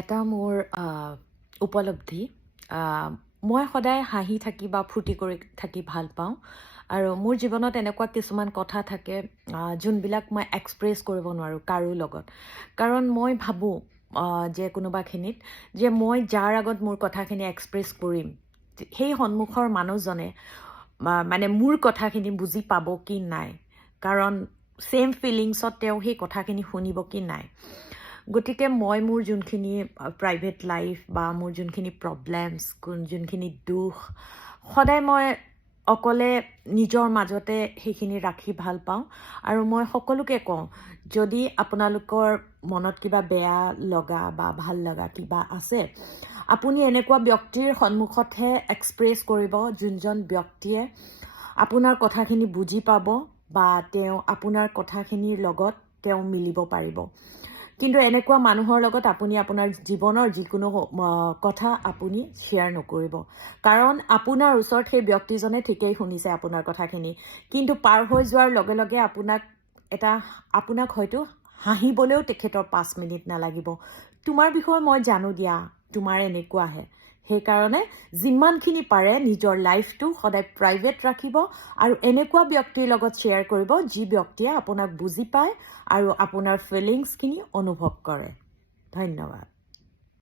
এটা মোৰ উপলব্ধি। মই সদায় হাঁহি থাকি বা ফূৰ্তি কৰি থাকি ভাল পাওঁ আৰু মোৰ জীৱনত এনেকুৱা কিছুমান কথা থাকে যোনবিলাক মই এক্সপ্ৰেছ কৰিব নোৱাৰোঁ কাৰো লগত। কাৰণ মই ভাবোঁ যে কোনোবাখিনিত যে মই যাৰ আগত মোৰ কথাখিনি এক্সপ্ৰেছ কৰিম সেই সন্মুখৰ মানুহজনে মানে মোৰ কথাখিনি বুজি পাব কি নাই, কাৰণ ছেইম ফিলিংছত তেওঁ সেই কথাখিনি শুনিব কি নাই। গতিকে মই মোৰ যোনখিনি প্ৰাইভেট লাইফ বা মোৰ যোনখিনি প্ৰব্লেমছ, যোনখিনি দুখ, সদায় মই অকলে নিজৰ মাজতে সেইখিনি ৰাখি ভাল পাওঁ। আৰু মই সকলোকে কওঁ, যদি আপোনালোকৰ মনত কিবা বেয়া লগা বা ভাল লগা কিবা আছে, আপুনি এনেকুৱা ব্যক্তিৰ সন্মুখতহে এক্সপ্ৰেছ কৰিব যোনজন ব্যক্তিয়ে আপোনাৰ কথাখিনি বুজি পাব বা তেওঁ আপোনাৰ কথাখিনিৰ লগত তেওঁ মিলিব পাৰিব। কিন্তু এনেকুৱা মানুহৰ লগত আপুনি আপোনাৰ জীৱনৰ যিকোনো কথা আপুনি শ্বেয়াৰ নকৰিব, কাৰণ আপোনাৰ ওচৰত সেই ব্যক্তিজনে ঠিকেই শুনিছে আপোনাৰ কথাখিনি, কিন্তু পাৰ হৈ যোৱাৰ লগে লগে আপোনাক হয়তো হাঁহিবলৈও তেখেতৰ 5 মিনিট নালাগিব। তোমাৰ বিষয়ে মই জানো দিয়া, তোমাৰ এনেকুৱাহে। সেইকাৰণে যিমানখিনি পাৰে নিজৰ লাইফটো সদায় প্ৰাইভেট ৰাখিব আৰু এনেকুৱা ব্যক্তিৰ লগত শ্বেয়াৰ কৰিব যি ব্যক্তিয়ে আপোনাক বুজি পায় আৰু আপোনাৰ ফিলিংছখিনি অনুভৱ কৰে। ধন্যবাদ।